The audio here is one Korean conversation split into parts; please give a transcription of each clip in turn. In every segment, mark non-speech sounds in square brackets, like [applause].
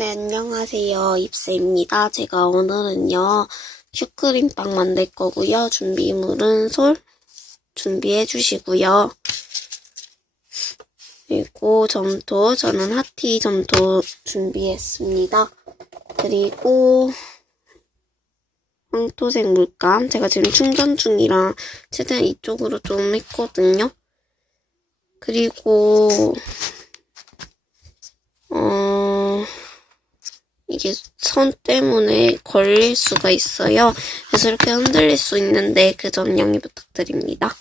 네, 안녕하세요. 입새입니다. 제가 오늘은요, 슈크림빵 만들 거고요. 준비물은 솔 준비해 주시고요. 그리고 점토, 저는 하티 점토 준비했습니다. 그리고 황토색 물감, 제가 지금 충전 중이라 최대한 이쪽으로 좀 했거든요. 그리고 어... 이게 선 때문에 걸릴 수가 있어요. 그래서 이렇게 흔들릴 수 있는데 그 점 양해 부탁드립니다.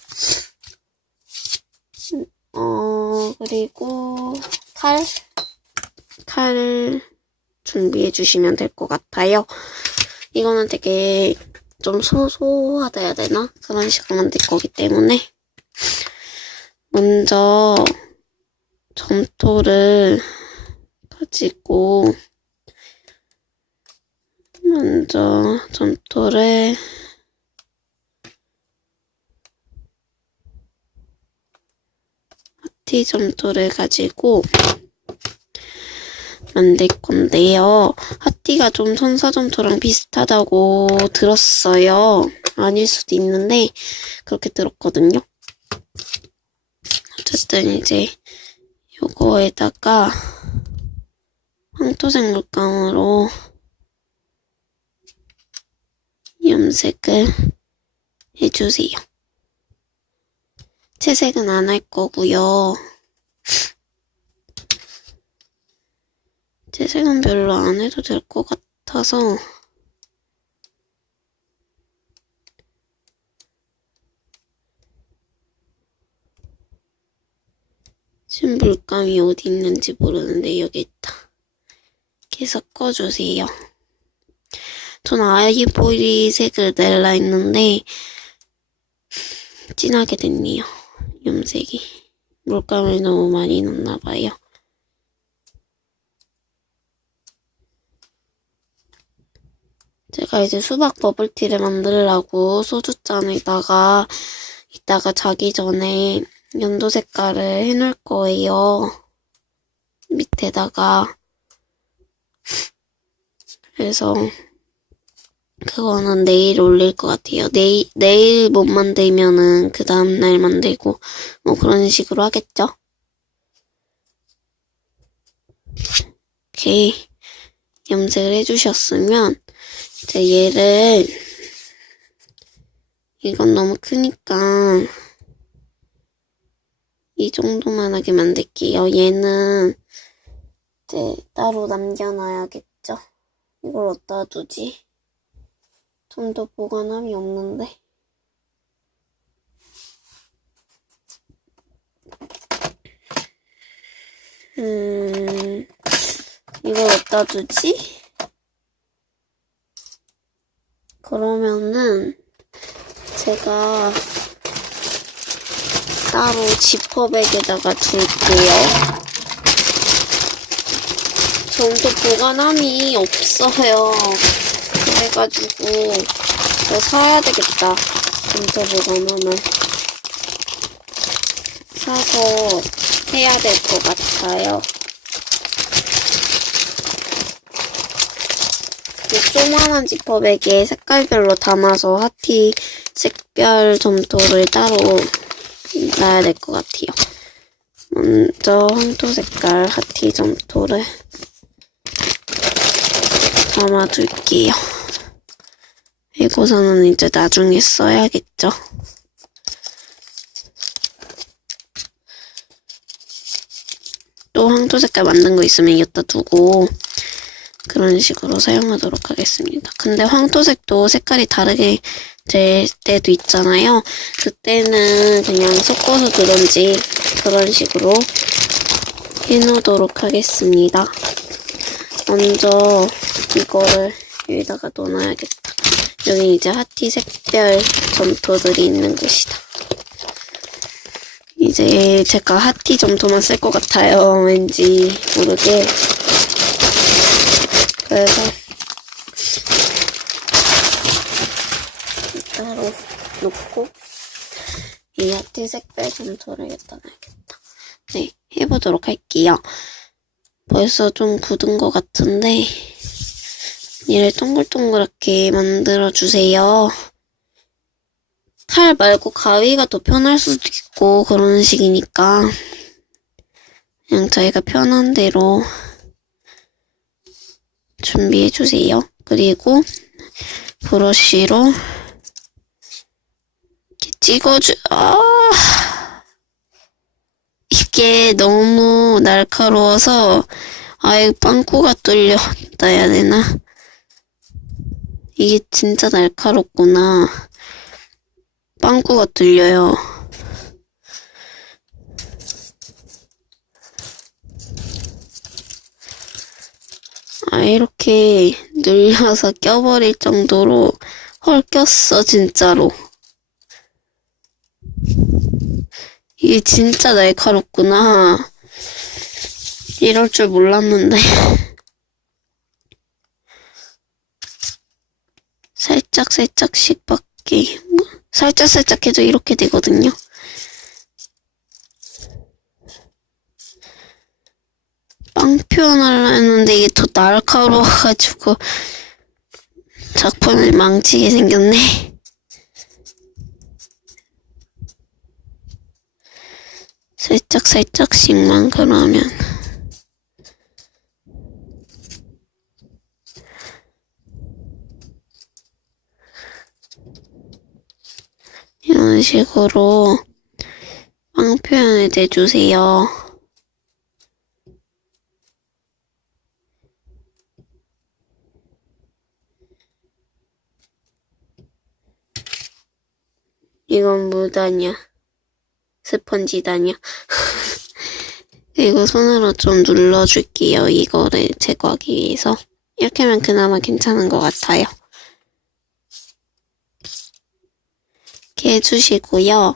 어, 그리고 칼, 칼 준비해 주시면 될 것 같아요. 이거는 되게 좀 소소하다 해야 되나? 그런 식으로 만들 거기 때문에 먼저 점토를 가지고 먼저 점토를 하티 점토를 가지고 만들 건데요. 하티가 좀 천사 점토랑 비슷하다고 들었어요. 아닐 수도 있는데 그렇게 들었거든요. 어쨌든 이제 요거에다가 황토색 물감으로 염색을 해주세요. 채색은 안 할 거고요. 채색은 별로 안 해도 될 것 같아서 지금 물감이 어디 있는지 모르는데 여기 있다. 이렇게 섞어주세요. 전 아이보리 색을 낼라 했는데 진하게 됐네요. 염색이. 물감을 너무 많이 넣나 봐요. 제가 이제 수박 버블티를 만들려고 소주잔에다가 이따가 자기 전에 연도 색깔을 해놓을 거예요. 밑에다가. 그래서 그거는 내일 올릴 것 같아요. 내일, 내일 못 만들면은 그 다음날 만들고, 뭐 그런 식으로 하겠죠? 이렇게 염색을 해주셨으면, 이제 얘를, 이건 너무 크니까, 이 정도만 하게 만들게요. 얘는, 이제 따로 남겨놔야겠죠? 이걸 어디다 두지? 좀 더 보관함이 없는데. 음, 이걸 어디다 두지? 그러면은, 제가 따로 지퍼백에다가 둘게요. 전도 보관함이 없어요. 그래가지고 더 사야 되겠다. 전도 보관함을 사서 해야 될 것 같아요. 이 조그만한 지퍼백에 색깔별로 담아서 하티 색별 점토를 따로 놔야 될 것 같아요. 먼저 황토 색깔 하티 점토를 담아둘게요. 이고서는 이제 나중에 써야겠죠. 또 황토 색깔 만든 거 있으면 여기다 두고 그런 식으로 사용하도록 하겠습니다. 근데 황토색도 색깔이 다르게 될 때도 있잖아요. 그때는 그냥 섞어서 두던지 그런 식으로 해놓도록 하겠습니다. 먼저 이거를 여기다가 넣어놔야겠다. 여기 이제 하티 색별 점토들이 있는 곳이다. 이제 제가 하티 점토만 쓸 것 같아요. 왠지 모르게. 그래서 따로 놓고 이 하티 색별 점토를 여기다 놔야겠다. 네, 해보도록 할게요. 벌써 좀 굳은 것 같은데, 얘를 동글동글하게 만들어주세요. 칼 말고 가위가 더 편할 수도 있고, 그런 식이니까, 그냥 저희가 편한 대로 준비해주세요. 그리고, 브러쉬로, 이렇게 찍어주, 아, 이게 너무 날카로워서 아예 빵꾸가 뚫렸다 해야 되나? 이게 진짜 날카롭구나. 빵꾸가 뚫려요. 아, 이렇게 눌려서 껴버릴 정도로 헐 꼈어, 진짜로. 이게 진짜 날카롭구나. 이럴 줄 몰랐는데. [laughs] 살짝 살짝씩 밖에 뭐, 살짝 살짝 해도 이렇게 되거든요. 빵 표현하려 했는데 이게 더 날카로워가지고 작품을 망치게 생겼네. 살짝 살짝씩만 그러면 이런 식으로 빵 표현을 내주세요. 이건 무다냐? 스펀지다냐? [laughs] 그리고 손으로 좀 눌러줄게요. 이거를 제거하기 위해서. 이렇게 하면 그나마 괜찮은 것 같아요. 이렇게 해주시고요.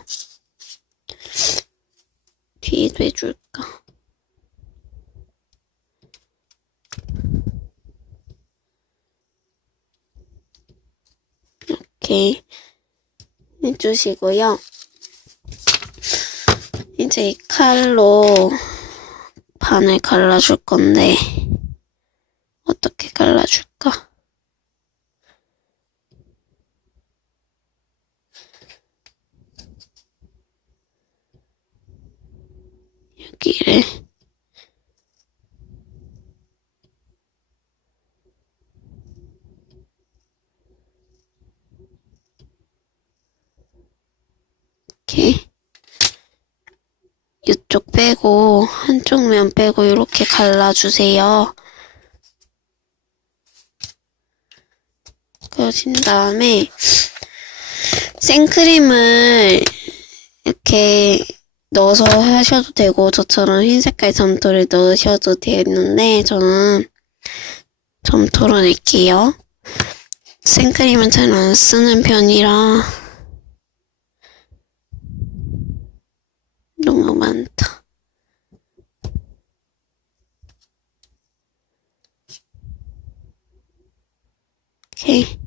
뒤에도 해줄까? 이렇게 해주시고요. 이제 이 칼로 반을 갈라줄 건데, 어떻게 갈라줄까? 여기를 이렇게 이쪽 빼고 한쪽 면 빼고 이렇게 갈라주세요. 그러신 다음에 생크림을 이렇게 넣어서 하셔도 되고 저처럼 흰 색깔 점토를 넣으셔도 되는데 저는 점토로 낼게요. 생크림은 잘 안 쓰는 편이라 너무 많다. 오케이.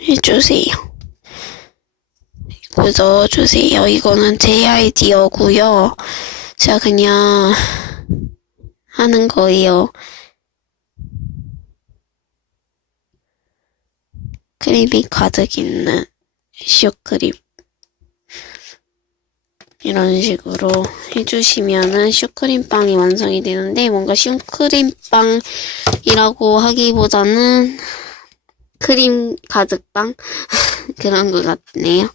해주세요. 이거 넣어주세요. 이거는 제 아이디어고요. 제가 그냥 하는 거예요. 크림이 가득 있는 슈크림. 이런 식으로 해주시면은 슈크림빵이 완성이 되는데 뭔가 슈크림빵이라고 하기보다는 크림 가득빵 [laughs] 그런 것 같네요.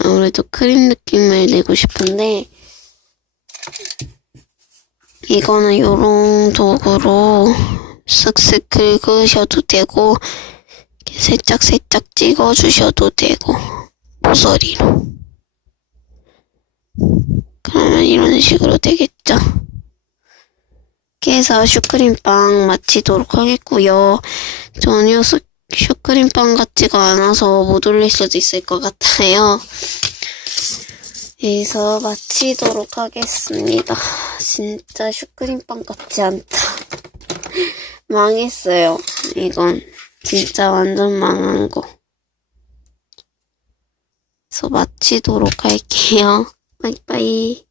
아무래도 크림 느낌을 내고 싶은데 이거는 요런 도구로 쓱쓱 긁으셔도 되고 이렇게 살짝살짝 찍어주셔도 되고 모서리로 그러면 이런 식으로 되겠죠. 이렇게 해서 슈크림빵 마치도록 하겠고요. 전혀 슈, 슈크림빵 같지가 않아서 못 올릴 수도 있을 것 같아요. 여기서 마치도록 하겠습니다. 진짜 슈크림빵 같지 않다. [laughs] 망했어요. 이건 진짜 완전 망한 거. 그래서 마치도록 할게요. [laughs] 빠이빠이.